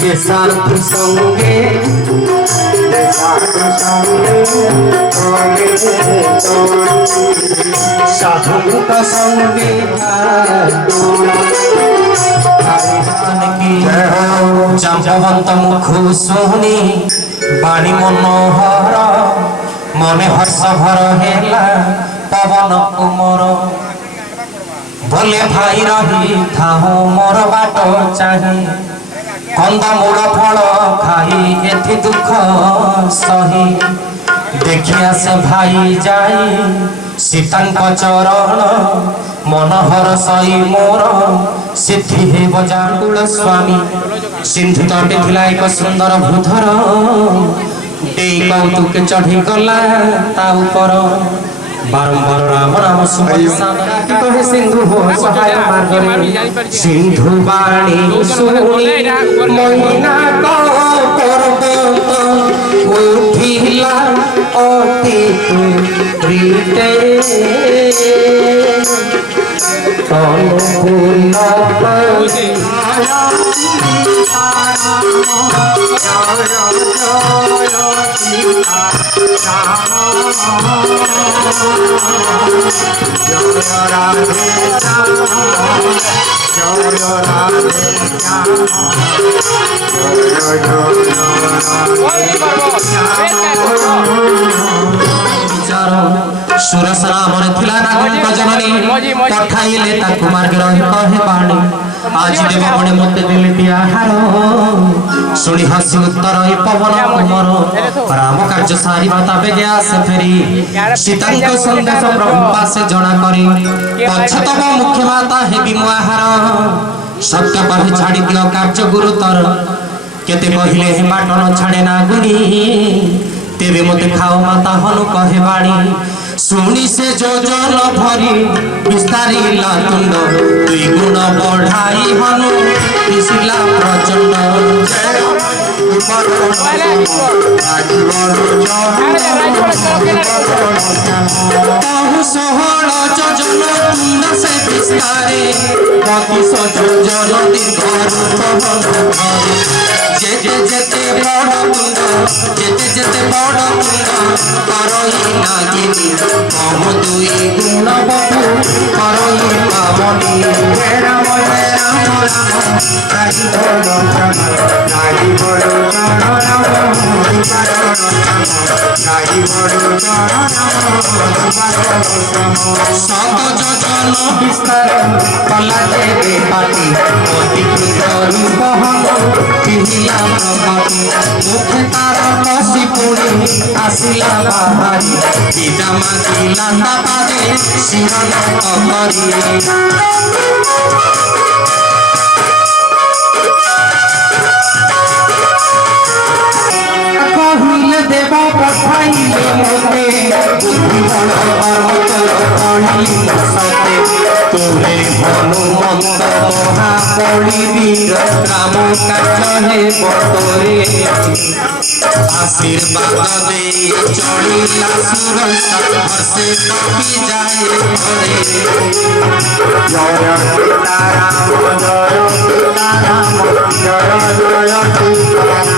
যে সাধু সঙ্গে সাধুক সঙ্গে জাম্ববন্ত মুখ শুনি বাণী মনোহর মনে হর্ষ ভর হেলা পবন কুমর বলে ভাই রহি থাহু মোর বাট চাহি কন্দমূল ফল খাই এথি দুঃখ সহি দেখি আসে ভাই যাই সীতাঙ্ক চরণ মনোহর সই মোর সিদ্ধি হেব জাঙ্গুଳ স্বামী সিন্ধু তটে ଥିଲା ଏକ ସୁନ୍ଦର ଭୂଧର ଦେଇ କୌତୁକେ ଚଢି ଗଲା ତା ଉପର बारंबार राम नाम सुमन कहे सिंधु हो सहाय मार्ग सिंधु वाणी सुनी मैना को पर्वत उठिला अति प्रीते अनुकूल सुरसरा मन थिला नागरिक जननी पठाइले ताकु मार्ग रहि कहे बाणी आज देव बणे मते दिले बिहार सुनी हसी उत्तर ए पवन कुमर राम कार्य सारी माता बेगे आसे फेरी सीतांक संदेश प्रभु पासे जणा करी पछतम मुख्य माता हेबी मुहार सत्य कहि छाड़ी दियो कार्य गुरुतर केते कहिले हे बाट न छाड़े ना गुनी तेरे मते खाओ माता हनु कहे बाणी सुनी से जो जल भरी विस्तारी तुंड दुई गुण बढ़ाई हनु पिसिला प्रचंड कहु सहल जन तुंड से विस्तारे बकिस जोजन दीर्घ जेते जेते बड़ तुंड जेते जेते बड़ तुंड करई नागिनी कम दुई गुण बपु करई पावनी राम राम राम राजी बोलो राजी बोलो राम राजी बोलो सत जोजन विस्तार कला देवे पाटी अति रूप हन पिहिला प्रभाती मुखे तार कसी पुणी आसिला बाहारी विदा मागिला ता पादे शिरन करी कहिले देव पठाइले मोते बुद्धि बल पर्वतर कणिली सते तोरे हनुमंत महाबली वीर राम कार्य हे बतोरे आशीर्वाद दे चढ़िला सुरसा हसे कपि जाए घरे जय सीताराम जय सीताराम जय जय सीताराम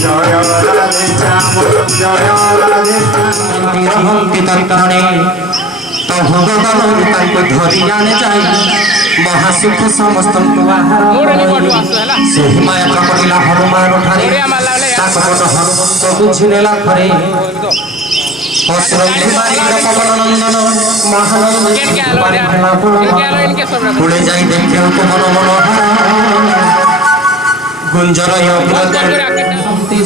जय राधे श्याम जय राधे श्याम पितरकणे तो भगवान ताको धरि जाने जाय महासुख समस्त से हिमाय प्रकटिला हनुमान ठारे ताको पट हनुमंत बुझिनेला खरे पवन नंदन महानंद पुणे जाई देखे मन मनोहर गुंजर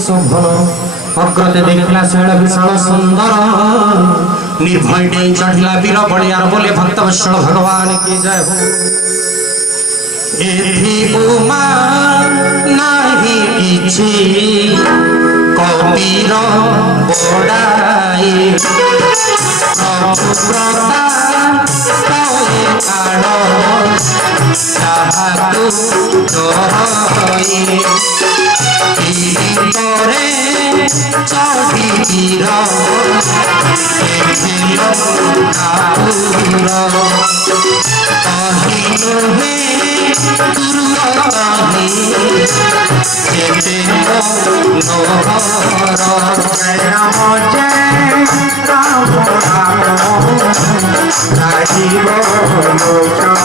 शोभन अग्रते देखला शैल विशाल सुंदर निर्भय डे चढ़िला वीर बलियार बोले भक्त वत्सल भगवान की जय हो एथि उमा नाही किछि कबीर बड़ाई प्रताप काल साहु ভিতরে চড়ির দেখিল ঠাকুর কহিল হে দুর্গতি যেতে নহর রাম জয় রাম রাম রাজীব লোচন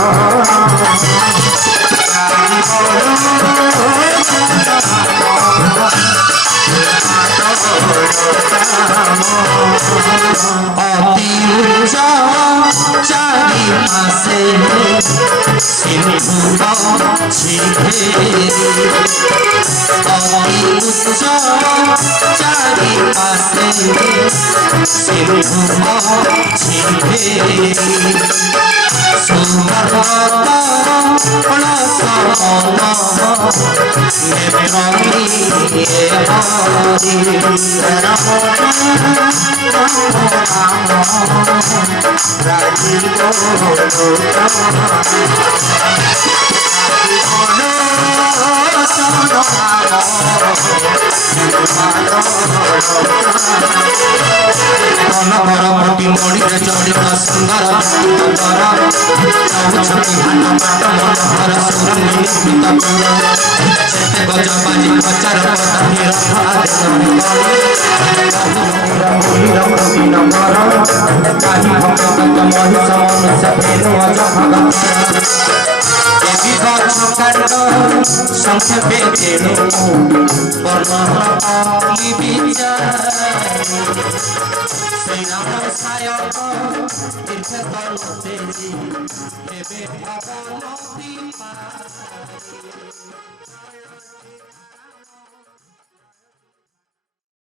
অতি উচ্চ চারি পাশে সিন্ধুর ছিঘেরি অতি উচ্চ চারি পাশে সিন্ধুর ছিঘেরি সুন্দর সমন নেত্রী হরি রাম রাজীব কনকরপটি মণিরে চড়িত সুন্দর সুন্দর চৌছটি হাত পাট মনোহর সুরঙ্গ নির্মিত পুর যেতে গজবাজি প্রচার পদী কাহি ভক্ত মহিষ মনুষ্য ফেনু অজ ভগত দেবী গছ কাণ্ড সংক্ষেপে তেণু বর্ণলি বিচার সেই রাম সায়ক দীর্ঘতল তেজি হেবে অবনতি পায়